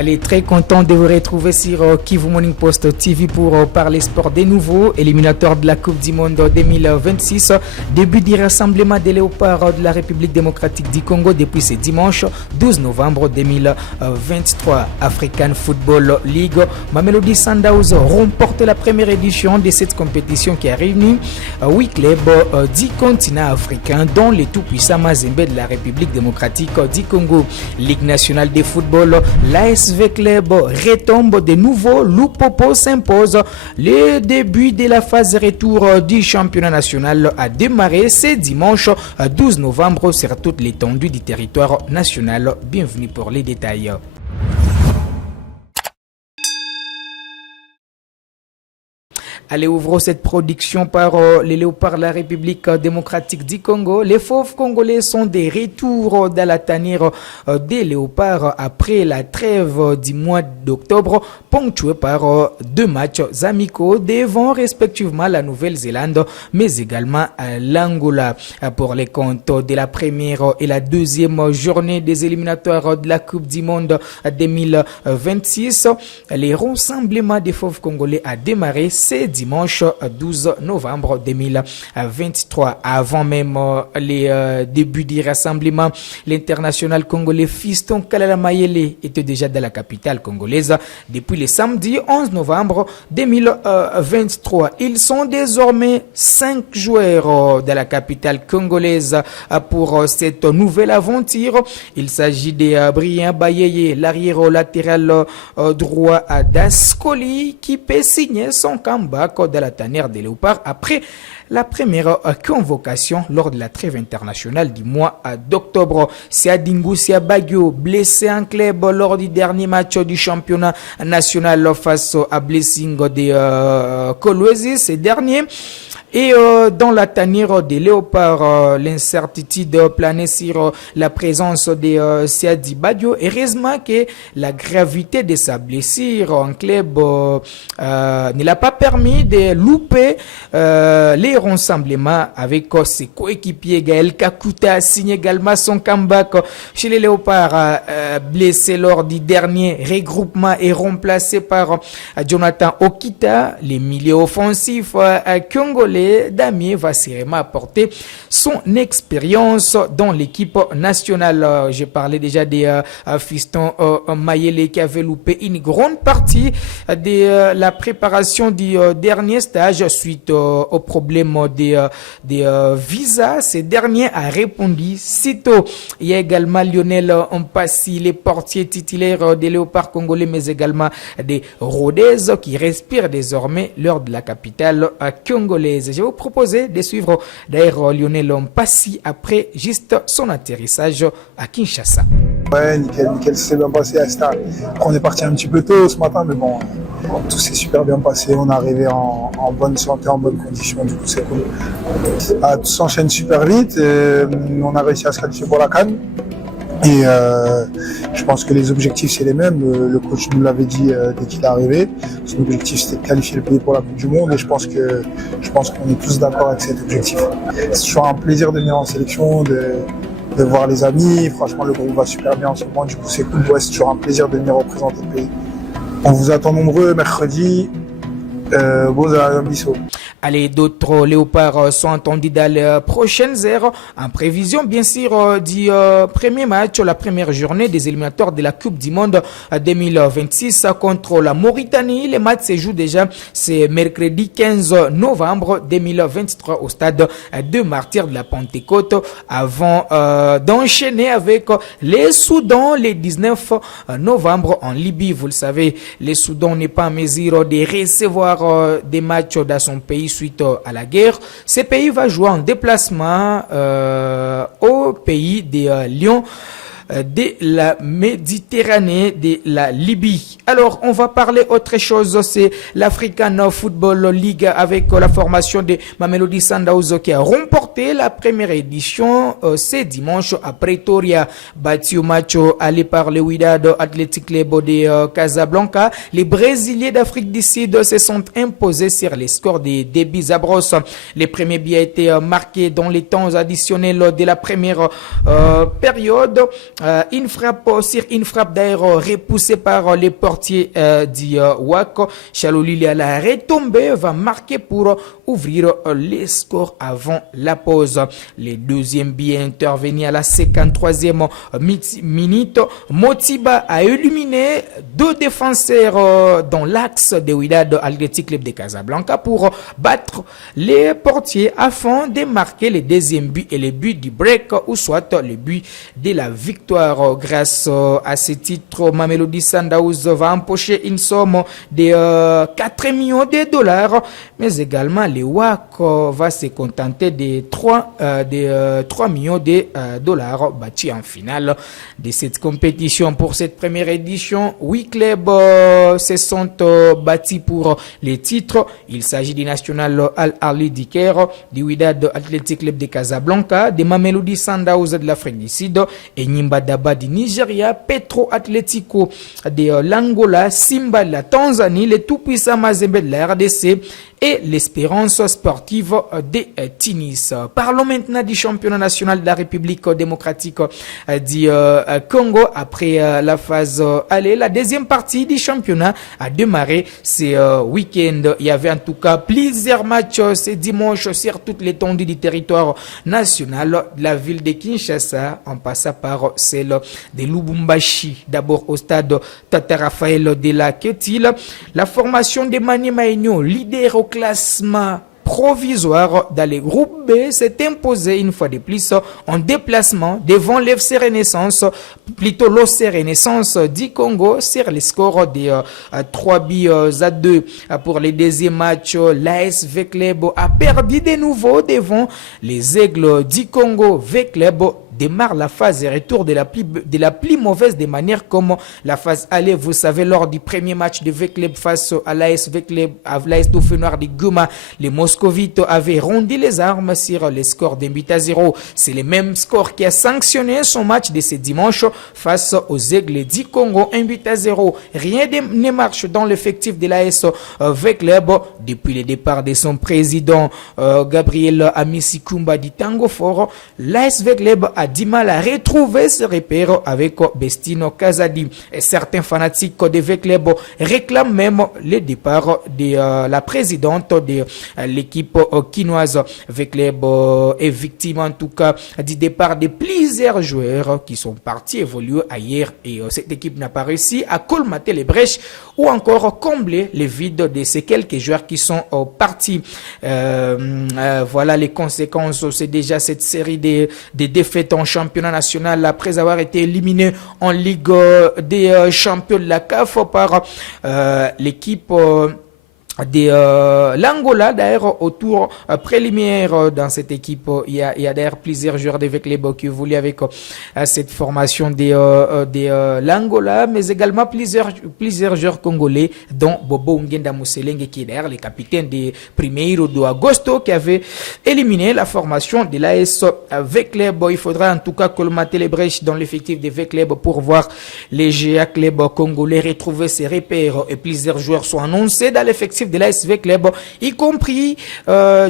Allez, très content de vous retrouver sur Kivu Morning Post TV pour parler sport des nouveaux éliminateurs de la Coupe du Monde 2026. Début du rassemblement des léopards de la République démocratique du Congo depuis ce dimanche 12 novembre 2023. African Football League. Mamelodi Sundowns remporte la première édition de cette compétition qui a réuni 8 clubs du continent africain, dont les tout-puissants Mazembe de la République démocratique du Congo. Ligue nationale de football, l'ASV Club retombe de nouveau. Lupopo s'impose. Le début de la phase retour du championnat national a démarré ce dimanche 12 novembre sur toute l'étendue du territoire national. Bienvenue pour les détails. Allez, ouvrons cette production par les léopards de la République démocratique du Congo. Les fauves congolais sont des retours dans la tanière des léopards après la trêve du mois d'octobre, ponctuée par 2 matchs amicaux devant respectivement la Nouvelle-Zélande, mais également l'Angola. Pour les comptes de la première et la deuxième journée des éliminatoires de la Coupe du Monde 2026, les rassemblements des fauves congolais a démarré dimanche 12 novembre 2023. Avant même les débuts du rassemblement, l'international congolais Fiston Kalala Mayele était déjà dans la capitale congolaise depuis le samedi 11 novembre 2023. Ils sont désormais 5 joueurs de la capitale congolaise pour cette nouvelle aventure. Il s'agit de Brian Bayeye, l'arrière latéral droit à Daskoli, qui peut signer son comeback de la tanière des léopards après la première convocation lors de la trêve internationale du mois d'octobre. Siadingu Siabagio, blessé en club lors du dernier match du championnat national face à Blessing de Kolwezi, ces derniers. Et dans la tanière des léopards, l'incertitude planait sur la présence de Siadi Badio. Heureusement que la gravité de sa blessure en club ne l'a pas permis de louper les rassemblements avec ses coéquipiers. Gaël Kakuta signe également son comeback chez les léopards, blessé lors du dernier regroupement et remplacé par Jonathan Okita. Les milieux offensifs congolais, Damien va sûrement apporter son expérience dans l'équipe nationale. J'ai parlé déjà des Fiston Mayele qui avait loupé une grande partie de la préparation du dernier stage suite au problème des visas. Ce dernier a répondu sitôt. Il y a également Lionel Mpassi, les portiers titulaires des léopards congolais, mais également des Rodez qui respirent désormais lors de la capitale congolaise. Je vais vous proposer de suivre d'ailleurs Lionel Mpassi après juste son atterrissage à Kinshasa. Ouais, nickel, c'est bien passé. On est parti un petit peu tôt ce matin, mais bon, tout s'est super bien passé. On est arrivé en bonne santé, en bonne condition, du coup c'est cool. Tout s'enchaîne super vite. On a réussi à se qualifier pour la CAN. Et je pense que les objectifs c'est les mêmes. Le coach nous l'avait dit dès qu'il est arrivé. Son objectif c'était de qualifier le pays pour la Coupe du Monde et je pense qu'on est tous d'accord avec cet objectif. C'est toujours un plaisir de venir en sélection, de voir les amis. Franchement le groupe va super bien en ce moment, du coup c'est cool. Ouais, c'est toujours un plaisir de venir représenter le pays. On vous attend nombreux mercredi. Bisous. Allez, d'autres léopards sont attendus dans les prochaines heures en prévision bien sûr du premier match, la première journée des éliminatoires de la Coupe du Monde 2026 contre la Mauritanie. Les matchs se jouent déjà, c'est mercredi 15 novembre 2023 au stade de Martyrs de la Pentecôte avant d'enchaîner avec les Soudan le 19 novembre en Libye. Vous le savez, le Soudan n'est pas en mesure de recevoir des matchs dans son pays suite à la guerre. Ce pays va jouer en déplacement au pays des Lions de la Méditerranée, de la Libye. Alors, on va parler autre chose, c'est l'African Football League avec la formation de Mamelodi Sundowns qui a remporté la première édition ce dimanche à Pretoria, battu au match allé par le Wydad Athletic Club de Casablanca. Les Brésiliens d'Afrique du Sud se sont imposés sur les scores des buts à brosse. Les premiers buts ont été marqués dans les temps additionnels de la première période. une frappe d'ailleurs repoussée par les portiers du WAC. Chalolili à la retombée va marquer pour ouvrir les scores avant la pause. Les deuxièmes billets intervenus à la 53e minute. Motiba a éliminé deux défenseurs dans l'axe de Wydad Athletic Club de Casablanca pour battre les portiers afin de marquer les deuxièmes buts et les buts du break ou soit le but de la victoire. Grâce à ce titre, Mamelodi Sundowns va empocher une somme de 4 millions de dollars, mais également le WAC va se contenter de 3 millions de dollars battus en finale de cette compétition. Pour cette première édition, 8 clubs se sont battus pour les titres. Il s'agit du National Al Ahly du Caire, du Wydad Athletic Club de Casablanca, des Mamelodi Sundowns de l'Afrique du Sud et Nyimba Daba du Nigeria, Petro Atletico de l'Angola, Simba de la Tanzanie, les tout-puissants Mazembe de la RDC et l'Espérance sportive de Tunis. Parlons maintenant du championnat national de la République démocratique du Congo. Après la phase aller, la deuxième partie du championnat a démarré ce week-end. Il y avait en tout cas plusieurs matchs ce dimanche sur toute l'étendue du territoire national de la ville de Kinshasa, en passant par celle de Lubumbashi. D'abord au stade Tata Raphaël de la Ketil, la formation de Mani Maigno, leader au classement provisoire dans les groupes B, s'est imposé une fois de plus en déplacement devant l'FC Renaissance, plutôt l'OC Renaissance du Congo, sur les scores de 3 buts à 2. Pour les deuxième match, l'AS V-Club a perdu de nouveau devant les Aigles du Congo. V-Club démarre la phase de retour de la plus mauvaise des manières, comme la phase aller. Vous savez, lors du premier match de V-Club face à l'AS V-Club, à l'AS Dauphin Noir de Goma, les Moscovites avaient rondi les armes sur les scores d'un but à 0. C'est le même score qui a sanctionné son match de ce dimanche face aux Aigles du Congo, 1 but à 0. Rien ne marche dans l'effectif de l'AS V-Club depuis le départ de son président Gabriel Amisi Kumba du Tango Fort. L'AS V-Club a du mal à retrouver ce repère avec Bestino Kazadi. Et certains fanatiques de V-Club réclament même le départ de la présidente de l'équipe quinoise. V-Club est victime en tout cas du départ de plusieurs joueurs qui sont partis évoluer ailleurs, et cette équipe n'a pas réussi à colmater les brèches ou encore combler les vides de ces quelques joueurs qui sont partis. Voilà les conséquences. C'est déjà cette série de défaites en championnat national après avoir été éliminé en Ligue des champions de la CAF par l'équipe de l'Angola. D'ailleurs, au tour préliminaire dans cette équipe, il y a d'ailleurs plusieurs joueurs de V-Club qui voulaient avec cette formation de l'Angola, mais également plusieurs joueurs congolais, dont Bobo Ngenda Mousselenge, qui est d'ailleurs le capitaine de Primeiro do Agosto, qui avait éliminé la formation de l'AS V-Club. Il faudra en tout cas colmater les brèches dans l'effectif de V-Club pour voir les GA Club congolais retrouver ses repères, et plusieurs joueurs sont annoncés dans l'effectif de l'AS V-Club, y compris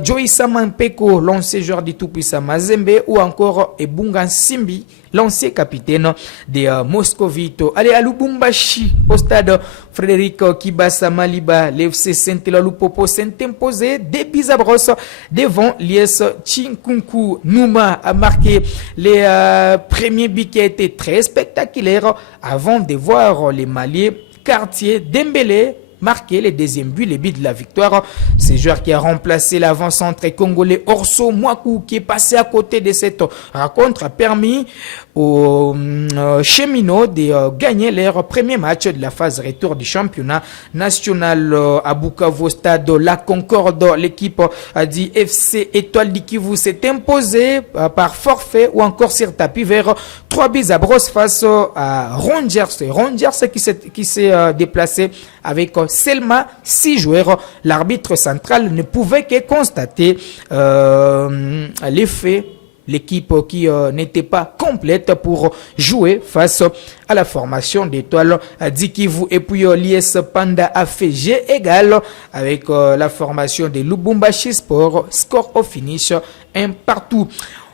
Joïssa Mampeko, l'ancien joueur du tout-puissant Mazembe, ou encore Ebunga Simbi, l'ancien capitaine des Moscovito. Allez à Lubumbashi, au stade Frédéric Kibasa Maliba, l'FC Saint-Lupopo s'est imposé des buts à brosse devant l'IS Chinkunku. Nouma a marqué les premiers buts qui a été très spectaculaires avant de voir les Maliens Quartier Dembélé marqué les deuxièmes buts, les buts de la victoire. C'est le joueur qui a remplacé l'avant-centre congolais Orso Mwaku, qui est passé à côté de cette rencontre, a permis aux cheminots de gagner leur premier match de la phase retour du championnat national à Bukavu, stade La Concorde. L'équipe du FC Étoile du Kivu s'est imposée par forfait ou encore sur tapis vers 3 buts à brosse face à Rangers. Rangers qui s'est déplacé avec seulement 6 joueurs. L'arbitre central ne pouvait que constater l'effet. L'équipe qui n'était pas complète pour jouer face à la formation d'Étoile d'Ikivu. Et puis l'IS Panda a fait G égal avec la formation de Lubumbashi Sport. Score au finish 1 partout.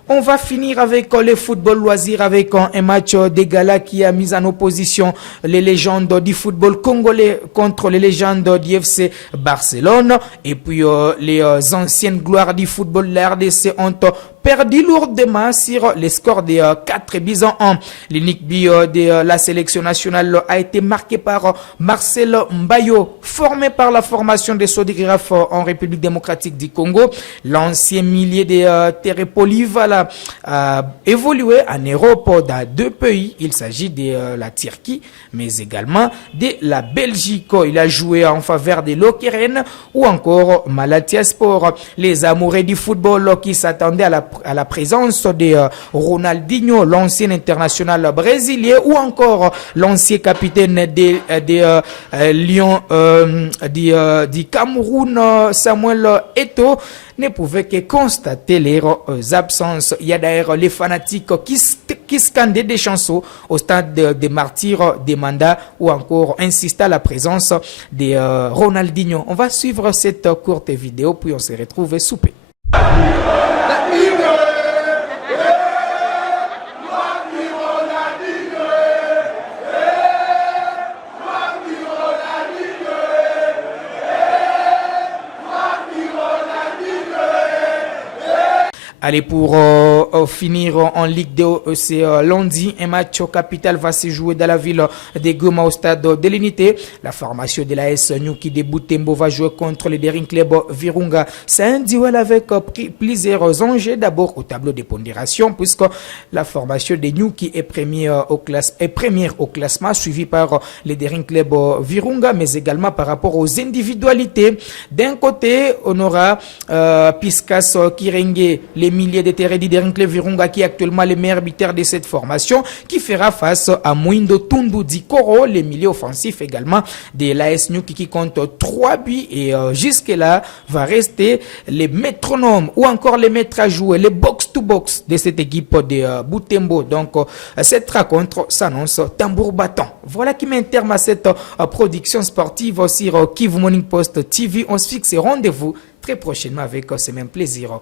On va finir avec le football loisir avec un match des galas qui a mis en opposition les légendes du football congolais contre les légendes du FC Barcelone. Et puis les anciennes gloires du football, la RDC, ont perdu lourdement sur les scores des 4 buts à 1. L'unique but de la sélection nationale a été marqué par Marcel Mbayo, formé par la formation des Sodigraphes en République démocratique du Congo. L'ancien milieu de terrain polyvalent a évolué en Europe dans 2 pays. Il s'agit de la Turquie, mais également de la Belgique. Il a joué en faveur de l'Okeren ou encore Malatyaspor. Les amoureux du football qui s'attendaient à la présence de Ronaldinho, l'ancien international brésilien, ou encore l'ancien capitaine des Lions du Cameroun, Samuel Eto'o, ne pouvaient que constater leurs absences. Il y a d'ailleurs les fanatiques qui scandaient des chansons au stade des martyrs des mandats ou encore insistaient à la présence de Ronaldinho. On va suivre cette courte vidéo puis on se retrouve souper. Allez, pour finir en Ligue 2, c'est lundi. Un match au capital va se jouer dans la ville de Goma au stade de l'Unité. La formation de l'AS Nyuki de Butembo va jouer contre le Daring Club Virunga. C'est un duel avec plusieurs enjeux. D'abord au tableau de pondération, puisque la formation de Nyuki est première au classement, suivie par le Daring Club Virunga, mais également par rapport aux individualités. D'un côté, on aura Piscas Kirenge, les milliers de terrains du Daring Club Virunga, qui est actuellement le meilleur buteur de cette formation, qui fera face à Mwindo Tundu Dikoro, les milieux offensifs également de l'AS Nyuki, qui compte 3 buts et jusque-là va rester les métronomes ou encore les maîtres à jouer, les box-to-box de cette équipe de Butembo. Donc cette rencontre s'annonce tambour battant. Voilà qui met un terme à cette production sportive sur Kivu Morning Post TV. On se fixe rendez-vous très prochainement avec ce même plaisir.